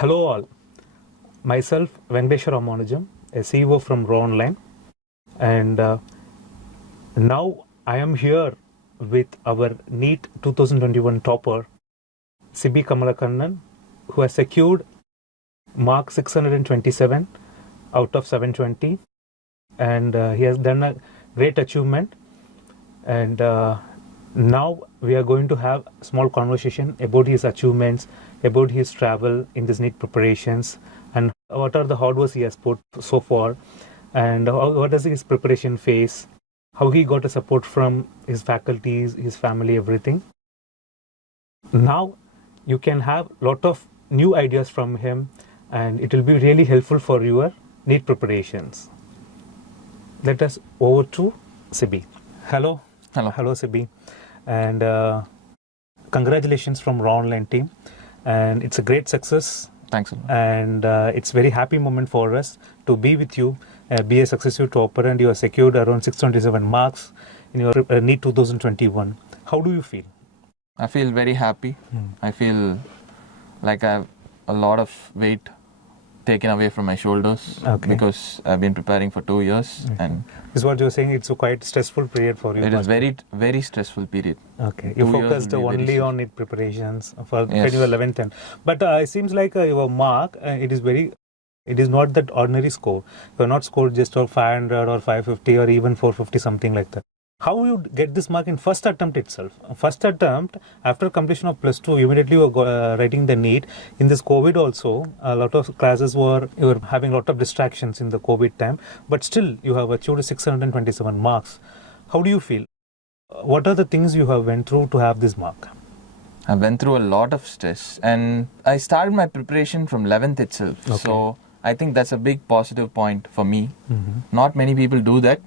Hello all, myself Venkateshwar Ramanujam, a CEO from Raaonline, and now I am here with our Neet 2021 topper, Sibee who has secured mark 627 out of 720, and he has done a great achievement. And now we are going to have a small conversation about his achievements, about his travel in this NEET preparations, and what are the hard works he has put so far, and what does his preparation phase, how he got a support from his faculties, his family, everything. Now you can have a lot of new ideas from him, and it will be really helpful for your NEET preparations. Let us over to Sibee. Hello. Hello, Sibee. And congratulations from Raaonline team. And it's a great success. Thanks a lot. And it's very happy moment for us to be with you, be a successful topper, and you have secured around 627 marks in your NEET 2021. How do you feel? I feel very happy. I feel like I have a lot of weight taken away from my shoulders because I've been preparing for 2 years. And is what you're saying, it's a quite stressful period for you. It is very stressful period. Okay, you focused only on it preparations for when you were 11th and but it seems like your mark it is not that ordinary score. You are not scored just for 500 or 550 or even 450, something like that. How you get this mark in first attempt itself? First attempt, after completion of +2, immediately you were writing the NEET. In this COVID also, a lot of classes you were having a lot of distractions in the COVID time, but still you have achieved 627 marks. How do you feel? What are the things you have went through to have this mark? I went through a lot of stress, and I started my preparation from 11th itself. Okay. So I think that's a big positive point for me. Not many people do that.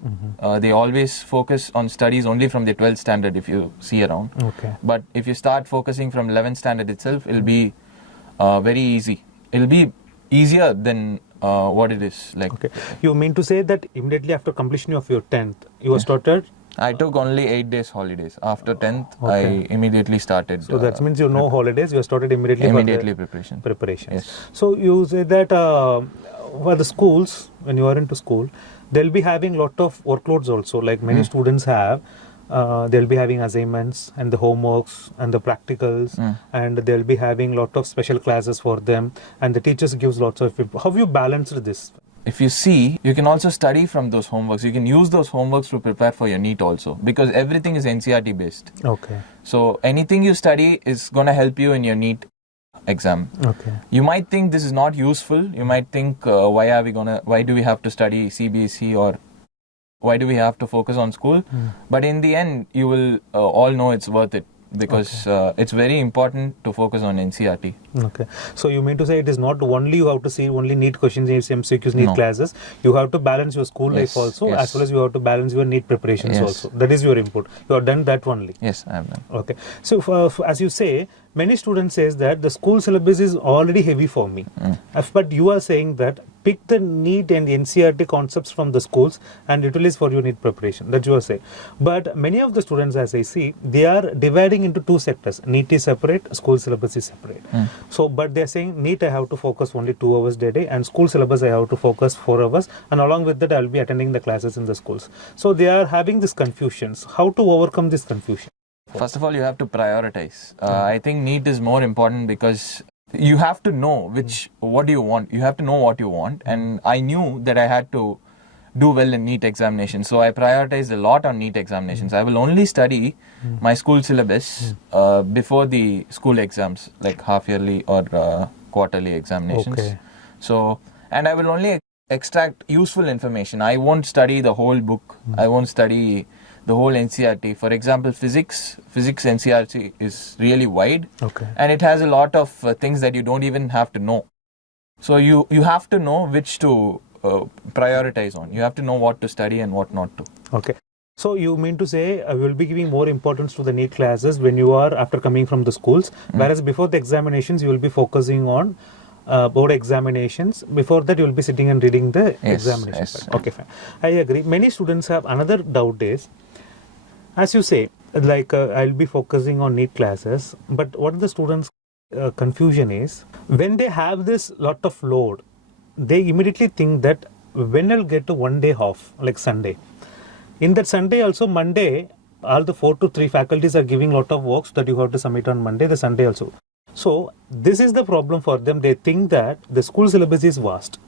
They always focus on studies only from the 12th standard if you see around. Okay. But if you start focusing from 11th standard itself, it'll be very easy. It'll be easier than what it is. Like. Okay. You mean to say that immediately after completion of your 10th, you started? I took only 8 days holidays. After 10th, I immediately started. So that means no holidays, you started immediately preparation. Yes. So you say that for the schools, when you are into school, they'll be having lot of workloads also, like many students have. They'll be having assignments and the homeworks and the practicals, and they'll be having lot of special classes for them, and the teachers gives lots of people. How have you balanced this? If you see, you can also study from those homeworks. You can use those homeworks to prepare for your NEET also, because everything is NCERT based. Okay. So anything you study is going to help you in your NEET exam. Okay. You might think this is not useful. You might think, why do we have to study CBSE, or why do we have to focus on school? But in the end, you will all know it's worth it, because it's very important to focus on NCERT. Okay. So you mean to say it is not only you have to see only NEET questions, MCQs, NEET classes. You have to balance your school life also, as well as you have to balance your NEET preparations also. That is your input. You have done that only. Yes, I have done. Okay. So as you say, many students says that the school syllabus is already heavy for me. But you are saying that pick the NEET and the NCERT concepts from the schools and utilize for your NEET preparation. That you are saying. But many of the students, as I see, they are dividing into two sectors. NEET is separate, school syllabus is separate. So, but they are saying NEET I have to focus only 2 hours a day, and school syllabus I have to focus 4 hours, and along with that I will be attending the classes in the schools. So they are having these confusions. How to overcome this confusion? First of all, you have to prioritize. I think NEET is more important because you have to know what do you want. You have to know what you want, and I knew that I had to do well in NEET examinations. So I prioritized a lot on NEET examinations. I will only study my school syllabus before the school exams, like half-yearly or quarterly examinations. Okay. So, and I will only extract useful information. I won't study the whole book. I won't study the whole NCERT. For example, physics NCERT is really wide, and it has a lot of things that you don't even have to know. So you have to know which to prioritize on. You have to know what to study and what not to. Okay. So you mean to say we will be giving more importance to the NEET classes when you are after coming from the schools, whereas before the examinations you will be focusing on board examinations. Before that you will be sitting and reading the examinations. Okay, fine. I agree. Many students have another doubt is, as you say, like I'll be focusing on NEET classes, but what are the students confusion is when they have this lot of load, they immediately think that when I'll get to 1 day off, like Sunday. In that Sunday also, Monday, all the 4 to 3 faculties are giving lot of works that you have to submit on Monday, the Sunday also. So this is the problem for them. They think that the school syllabus is vast.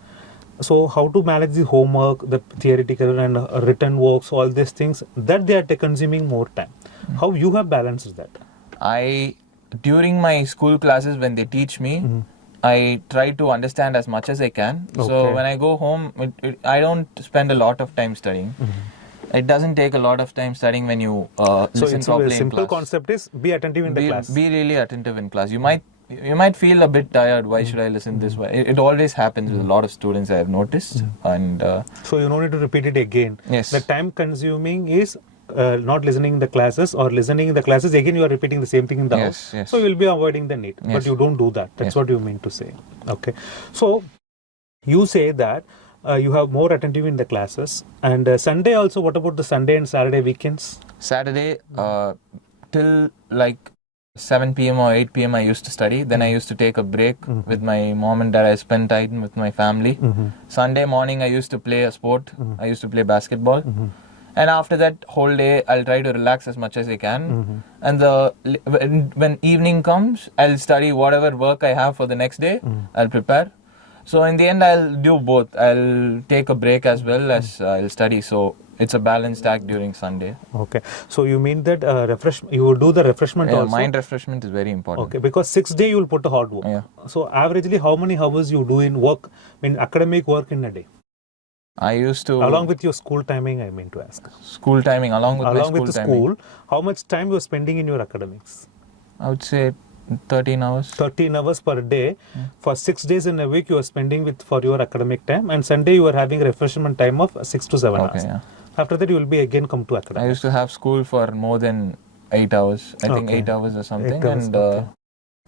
So how to manage the homework, the theoretical and written works, all these things, that they are consuming more time. How you have balanced that? During my school classes, when they teach me, I try to understand as much as I can. Okay. So when I go home, I don't spend a lot of time studying. It doesn't take a lot of time studying when you listen properly in class. So the simple concept is be attentive in the class. Be really attentive in class. You might feel a bit tired. Why should I listen this way? It always happens with a lot of students, I have noticed. And so you don't need to repeat it again. Yes. The time consuming is not listening in the classes, or listening in the classes again you are repeating the same thing in the house. Yes. So you will be avoiding the need. But you don't do that. That's what you mean to say. Okay. So you say that you have more attentive in the classes, and Sunday also. What about the Sunday and Saturday weekends? Saturday till like 7 p.m. or 8 p.m. I used to study. Then I used to take a break with my mom and dad. I spent time with my family. Sunday morning I used to play a sport. I used to play basketball. And after that whole day I'll try to relax as much as I can. And when evening comes, I'll study whatever work I have for the next day. I'll prepare. So in the end I'll do both. I'll take a break as well as I'll study. So it's a balanced act during Sunday. Okay. So you mean that you will do the refreshment also? Mind refreshment is very important. Okay, because 6 days you will put a hard work. Yeah. So averagely how many hours you do in work, in academic work in a day? I used to... Along with your school timing, I mean to ask. School timing, along with the school, how much time you are spending in your academics? I would say 13 hours. 13 hours per day. For 6 days in a week you are spending for your academic time, and Sunday you are having refreshment time of 6 to 7 hours. Yeah. After that you will be again come to academics. I used to have school for more than 8 hours. I think 8 hours or something. 8 hours,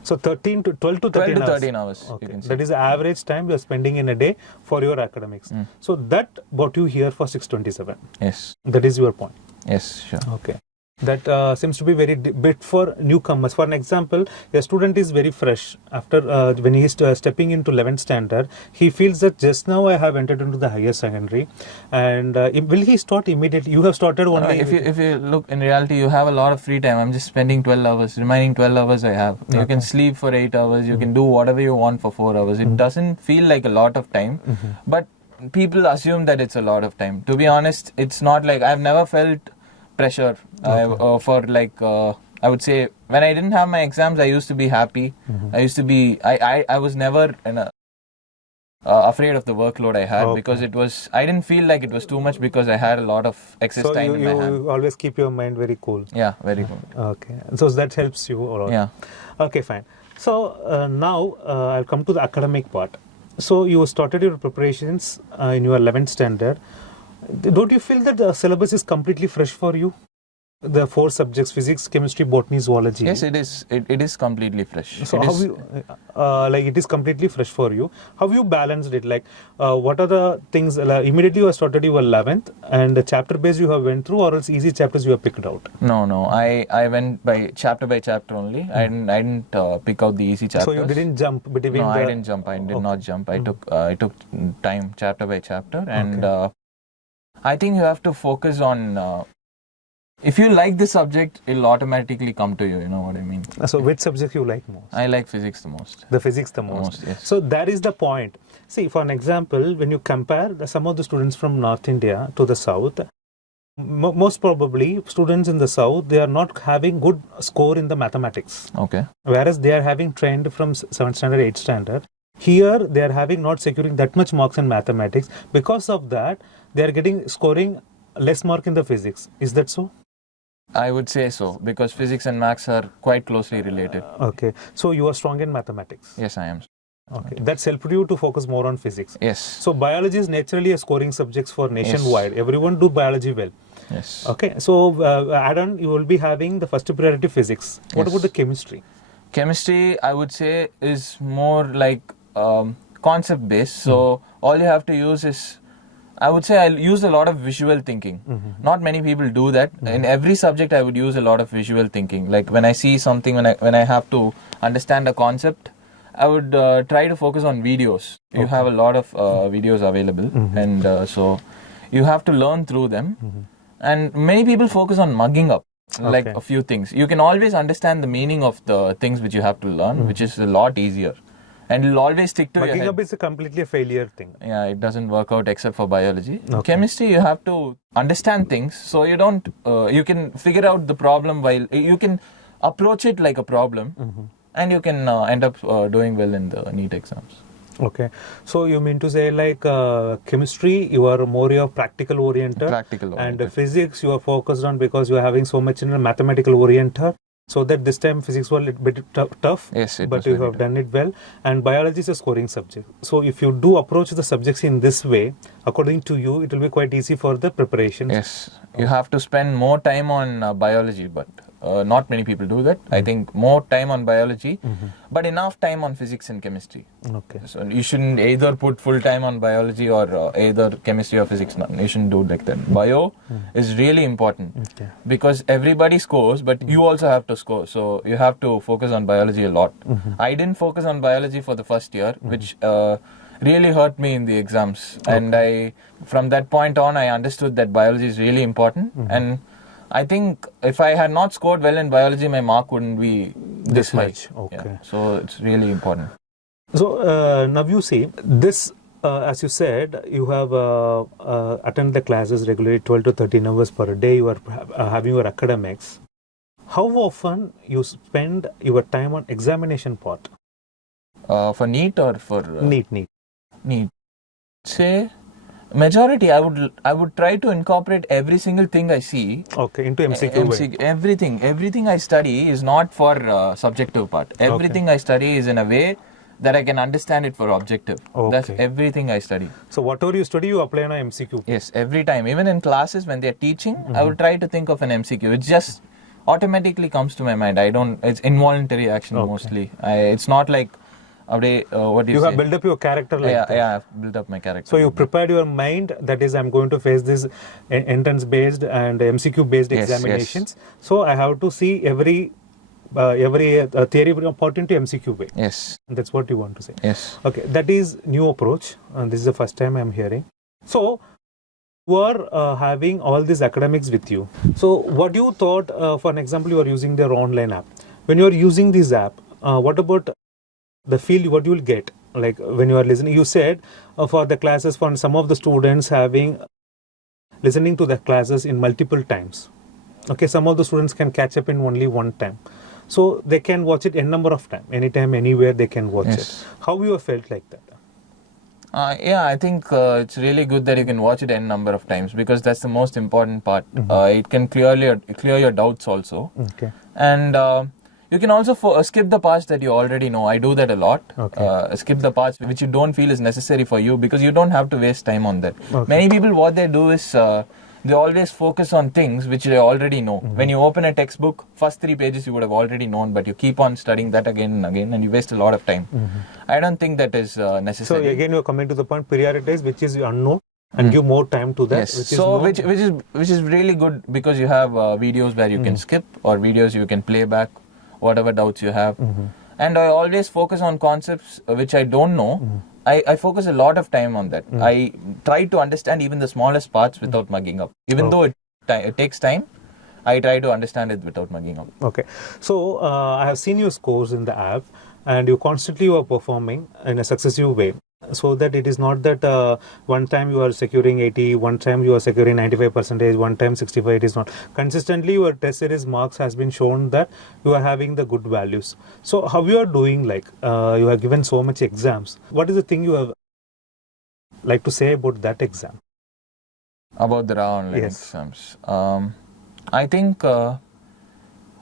so 12 to 13 hours. Okay. You can say. That is the average time you are spending in a day for your academics. So that brought you here for 627. Yes. That is your point. Yes, sure. Okay. That seems to be very bit for newcomers. For an example, a student is very fresh after when he is stepping into 11th standard. He feels that just now I have entered into the higher secondary, and will he start immediately? You have started one day. If you look, in reality, you have a lot of free time. I'm just spending 12 hours. Remaining 12 hours I have. Okay. You can sleep for 8 hours. You can do whatever you want for 4 hours. It doesn't feel like a lot of time, but people assume that it's a lot of time. To be honest, it's not. Like, I've never felt pressure for like I would say when I didn't have my exams, I used to be happy. I used to be I was never afraid of the workload I had because I didn't feel like it was too much because I had a lot of excess time in my hand. You always keep your mind very cool. Yeah, very good. Okay, so that helps you a lot. Yeah. Okay, fine. So now I'll come to the academic part. So you started your preparations in your 11th standard. Don't you feel that the syllabus is completely fresh for you? The 4 subjects: physics, chemistry, botany, zoology. Yes, it is. It is completely fresh. So it is completely fresh for you. How you balanced it? Like, what are the things? Immediately you started your 11th, and the chapter base you have went through, or else easy chapters you have picked out? No. I went by chapter only. I didn't pick out the easy chapters. So you didn't jump between. No, I didn't jump. I did not jump. I took time chapter by chapter, and I think you have to focus on. If you like the subject, it'll automatically come to you. You know what I mean? So which subject you like most? I like physics the most. The physics the most. Yes. So that is the point. See, for an example, when you compare some of the students from North India to the South, most probably students in the South, they are not having good score in the mathematics. Okay. Whereas they are having trained from 7th standard, 8th standard. Here, they are having not securing that much marks in mathematics. Because of that, they are scoring less mark in the physics. Is that so? I would say so, because physics and maths are quite closely related. Okay. So you are strong in mathematics? Yes, I am. Okay. That's helped you to focus more on physics? Yes. So biology is naturally a scoring subject for nationwide. Yes. Everyone do biology well. Yes. Okay. So add-on, you will be having the first priority physics. What about the chemistry? Chemistry, I would say, is more like concept based. So all you have to use is I would say I use a lot of visual thinking. Not many people do that. In every subject, I would use a lot of visual thinking. Like when I see something, when I have to understand a concept, I would try to focus on videos. You have a lot of videos available, and so you have to learn through them. And many people focus on mugging up, like a few things. You can always understand the meaning of the things which you have to learn, which is a lot easier. And it'll always stick to your head. Mugging up is a completely a failure thing. Yeah, it doesn't work out except for biology. Chemistry, you have to understand things, so you don't. You can figure out the problem while you can approach it like a problem, and you can end up doing well in the NEET exams. Okay, so you mean to say like chemistry, you are more of practical oriented, and physics you are focused on because you are having so much in a mathematical oriented. So that this time physics was a little bit tough, yes, but you have done it well. And biology is a scoring subject. So if you do approach the subjects in this way, according to you, it will be quite easy for the preparation. Yes, you have to spend more time on biology, but not many people do that. I think more time on biology, but enough time on physics and chemistry. Okay. So you shouldn't either put full time on biology or either chemistry or physics. No, you shouldn't do it like that. Bio is really important because everybody scores, but you also have to score. So you have to focus on biology a lot. I didn't focus on biology for the first year, which really hurt me in the exams. And from that point on, I understood that biology is really important. And I think if I had not scored well in biology, my mark wouldn't be this much. Okay. Yeah. So it's really important. So now you see this, as you said, you have attended the classes regularly 12 to 13 hours per day. You are having your academics. How often you spend your time on examination part? For NEET or for NEET. NEET. Say majority. I would try to incorporate every single thing I see. Okay, into MCQ. Everything I study is not for subjective part. Everything I study is in a way that I can understand it for objective. That's everything I study. So whatever you study, you apply on a MCQ. Yes, every time. Even in classes when they are teaching, I would try to think of an MCQ. It just automatically comes to my mind. It's involuntary action mostly. It's not like what do you say? Have built up your character like that. Yeah, I've built up my character. So you prepared your mind, that is, I'm going to face this entrance based and MCQ based examinations. So I have to see every theory part into MCQ way. Yes. That's what you want to say. Yes. Okay, that is new approach, and this is the first time I'm hearing. So you are having all these academics with you. So what you thought, for an example, you are using the Raaonline app. When you are using this app, what about the feel what you will get? Like when you are listening, you said for the classes, for some of the students listening to the classes in multiple times. Okay, some of the students can catch up in only one time. So they can watch it n number of times, anytime, anywhere they can watch it. How you have felt like that? I think it's really good that you can watch it n number of times because that's the most important part. It can clear your doubts also. Okay. And you can also skip the parts that you already know. I do that a lot. Skip the parts which you don't feel is necessary for you because you don't have to waste time on that. Many people, what they do is they always focus on things which they already know. When you open a textbook, first 3 pages you would have already known, but you keep on studying that again and again and you waste a lot of time. I don't think that is necessary. So again, you are coming to the point, prioritize which is unknown and give more time to that. Yes. Which is really good because you have videos where you can skip or videos you can play back whatever doubts you have. And I always focus on concepts which I don't know. I focus a lot of time on that. I try to understand even the smallest parts without mugging up. Even though it takes time, I try to understand it without mugging up. Okay. So I have seen your scores in the app and you constantly are performing in a successive way. So that it is not that one time you are securing 80, one time you are securing 95%, one time 65, it is not. Consistently your test series marks has been shown that you are having the good values. So how you are doing, like you have given so much exams. What is the thing you have like to say about that exam? About the Raaonline exams. I think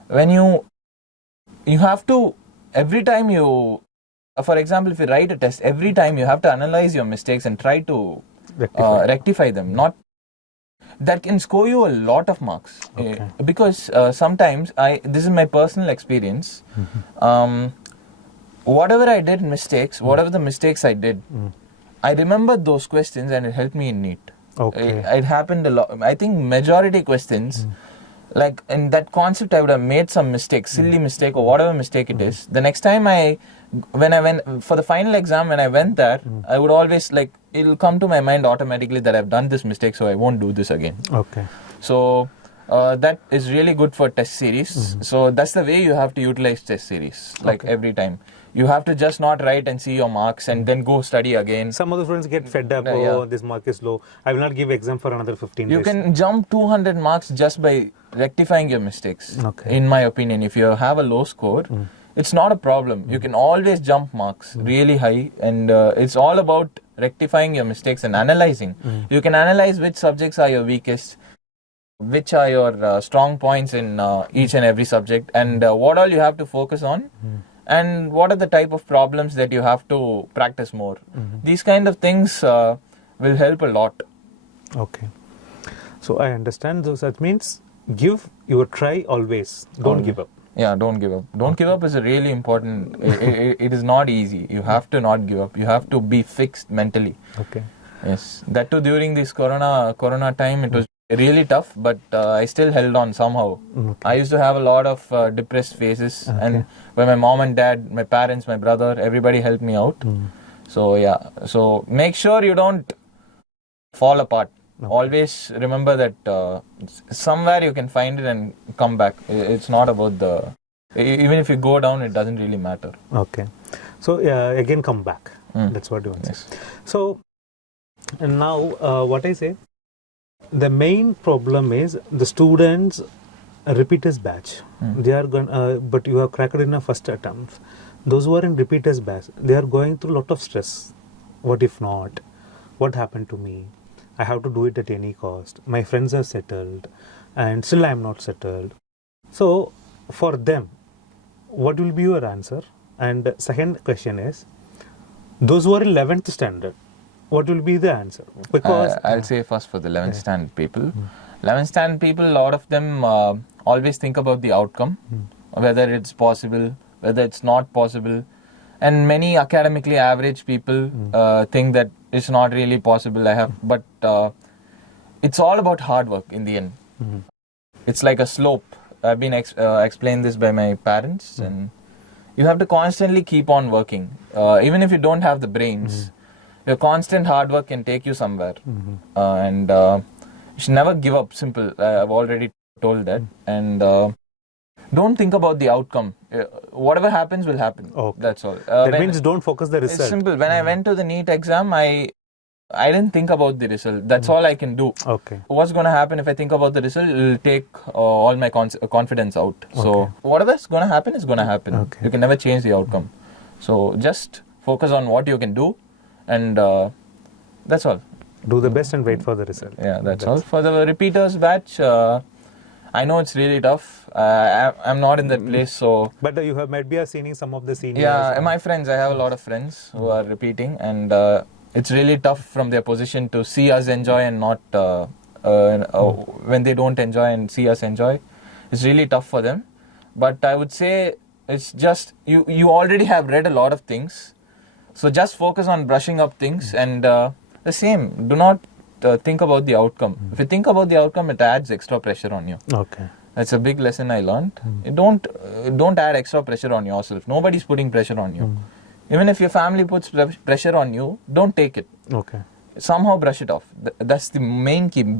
when you have to, every time you, for example, if you write a test, every time you have to analyze your mistakes and try to rectify them. Not that can score you a lot of marks. Because sometimes, this is my personal experience, whatever I did mistakes, whatever the mistakes I did, I remembered those questions and it helped me in NEET. Okay. It happened a lot. I think majority questions, like in that concept, I would have made some mistake, silly mistake or whatever mistake it is. The next time when I went for the final exam, when I went there, I would always it'll come to my mind automatically that I've done this mistake, so I won't do this again. Okay. So that is really good for test series. So that's the way you have to utilize test series, every time. You have to just not write and see your marks and then go study again. Some of the students get fed up. This mark is low. I will not give exam for another 15 days. You can jump 200 marks just by rectifying your mistakes. Okay. In my opinion, if you have a low score, it's not a problem. You can always jump marks really high, and it's all about rectifying your mistakes and analyzing. You can analyze which subjects are your weakest, which are your strong points in each and every subject, and what all you have to focus on. And what are the type of problems that you have to practice more? These kind of things will help a lot. Okay. So I understand those. That means give your try always. Don't give up. Yeah, don't give up. Don't give up is a really important. It is not easy. You have to not give up. You have to be fixed mentally. Okay. Yes. That too during this corona time, it was really tough, but I still held on somehow. Okay. I used to have a lot of depressed phases, and when my mom and dad, my parents, my brother, everybody helped me out. So yeah, so make sure you don't fall apart. Always remember that somewhere you can find it and come back. It's not about even if you go down, it doesn't really matter. Okay. So again come back. That's what you want to say. So and now what I say, the main problem is the students repeaters batch. They are going, but you have cracked in a first attempt. Those who are in repeaters batch, they are going through a lot of stress. What if not? What happened to me? I have to do it at any cost. My friends are settled, and still I am not settled. So for them, what will be your answer? And second question is, those who are in 11th standard, what will be the answer? Because I'll say first for the 11th standard people. 11th standard people, a lot of them always think about the outcome, whether it's possible, whether it's not possible. And many academically average people think that it's not really possible. But it's all about hard work in the end. It's like a slope. I've been explained this by my parents, and you have to constantly keep on working. Even if you don't have the brains, your constant hard work can take you somewhere. And you should never give up, simple. I've already told that. And don't think about the outcome. Whatever happens will happen. Okay. That's all. that means don't focus the result. It's simple. When I went to the Neet exam, I didn't think about the result. That's all I can do. Okay. What's going to happen if I think about the result? It will take all my confidence out. So whatever's going to happen is going to happen. Okay. You can never change the outcome. So just focus on what you can do, and that's all. Do the best and wait for the result. Yeah, that's all. For the repeaters batch, I know it's really tough. I'm not in that place, so. But you might be seeing some of the seniors. Yeah, my friends. I have a lot of friends who are repeating, and it's really tough from their position to see us enjoy and not when they don't enjoy and see us enjoy. It's really tough for them. But I would say it's just you already have read a lot of things, so just focus on brushing up things, and the same. Do not think about the outcome. If you think about the outcome, it adds extra pressure on you. Okay. That's a big lesson I learned. Don't add extra pressure on yourself. Nobody's putting pressure on you. Even if your family puts pressure on you, don't take it. Okay. Somehow brush it off. That's the main key.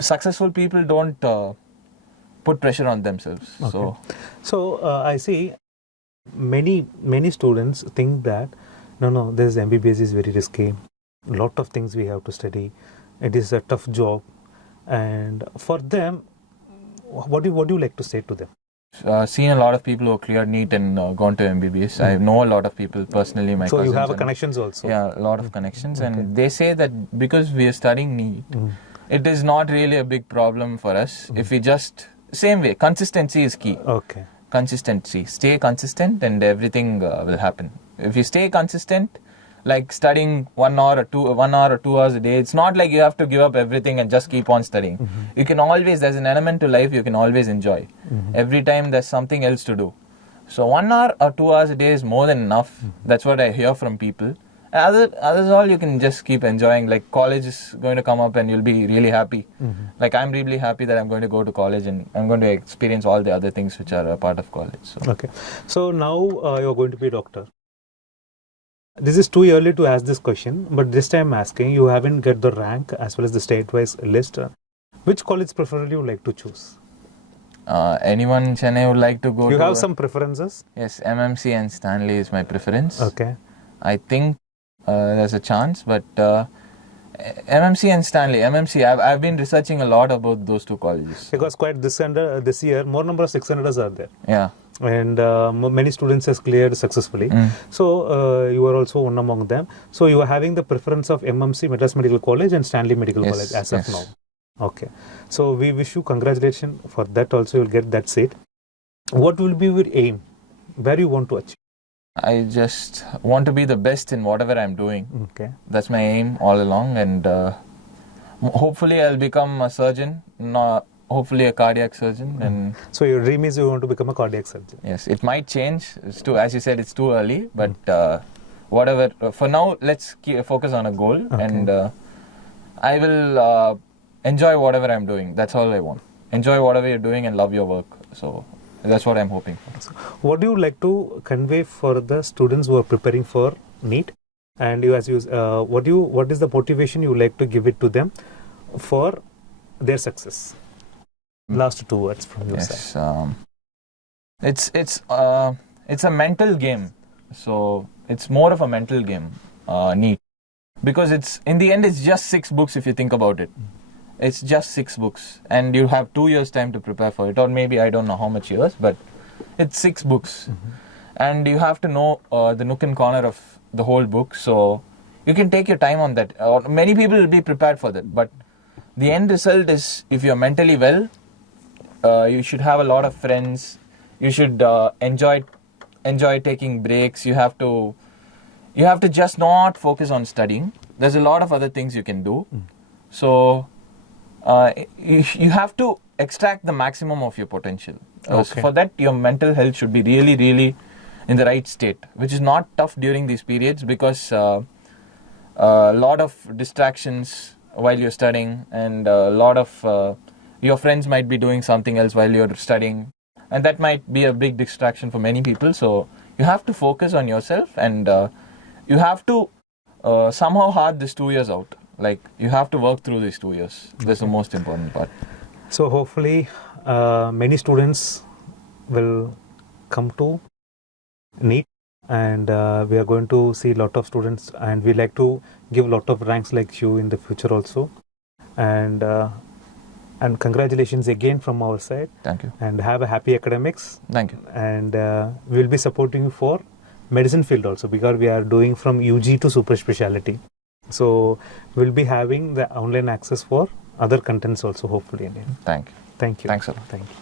Successful people don't put pressure on themselves. Okay. So I see many students think that no, this MBBS is very risky. A lot of things we have to study. It is a tough job, and for them, what do you like to say to them? Seen a lot of people who cleared Neet and gone to MBBS. I know a lot of people personally. My so cousins. You have connections also. Yeah, a lot of connections, and they say that because we are studying Neet, it is not really a big problem for us. If we just same way, consistency is key. Okay. Consistency. Stay consistent, and everything will happen. If you stay consistent, like studying 1 hour or 2 hours a day, it's not like you have to give up everything and just keep on studying. You can always, there's an element to life you can always enjoy. Every time there's something else to do. So 1 hour or 2 hours a day is more than enough. That's what I hear from people. Others all you can just keep enjoying. Like college is going to come up and you'll be really happy. Like I'm really happy that I'm going to go to college and I'm going to experience all the other things which are a part of college. So. Okay. So now you're going to be a doctor. This is too early to ask this question, but this time I'm asking, you haven't got the rank as well as the state-wise list. Which college preferably you would like to choose? Anyone in Chennai would like to go to... You have some preferences? Yes, MMC and Stanley is my preference. Okay. I think there's a chance, but MMC and Stanley. MMC, I've been researching a lot about those two colleges. Because quite this year, more number of 600ers are there. Yeah. And many students has cleared successfully. So you are also one among them. So you are having the preference of MMC, Madras Medical College, and Stanley Medical College as of now. Okay. So we wish you congratulations for that. Also, you'll get that seat. What will be your aim? Where you want to achieve? I just want to be the best in whatever I'm doing. Okay. That's my aim all along, and hopefully I'll become a surgeon, hopefully a cardiac surgeon. And so your dream is you want to become a cardiac surgeon? Yes, it might change. It's too, as you said, it's too early, but whatever. For now, let's focus on a goal, and I will enjoy whatever I'm doing. That's all I want. Enjoy whatever you're doing and love your work. So that's what I'm hoping for. So what do you like to convey for the students who are preparing for Neet? And you, what is the motivation you like to give it to them for their success? Last 2 words from your side. It's a mental game. So it's more of a mental game, Neet, because it's in the end it's just 6 books if you think about it. It's just 6 books, and you have 2 years time to prepare for it, or maybe I don't know how much years, but it's 6 books, and you have to know the nook and corner of the whole book. So you can take your time on that. Many people will be prepared for that, but the end result is if you're mentally well, you should have a lot of friends. You should enjoy taking breaks. You have to just not focus on studying. There's a lot of other things you can do. So you have to extract the maximum of your potential. So for that, your mental health should be really, really in the right state, which is not tough during these periods because a lot of distractions while you're studying, and a lot of your friends might be doing something else while you're studying, and that might be a big distraction for many people. So you have to focus on yourself, and you have to somehow hard this 2 years out. Like you have to work through these 2 years. That's the most important part. So hopefully many students will come to Neet, and we are going to see a lot of students, and we like to give a lot of ranks like you in the future also. And congratulations again from our side. Thank you. And have a happy academics. Thank you. And we'll be supporting you for medicine field also, because we are doing from UG to super speciality. So we'll be having the online access for other contents also, hopefully. Thank you. Thank you. Thanks a lot. Thank you.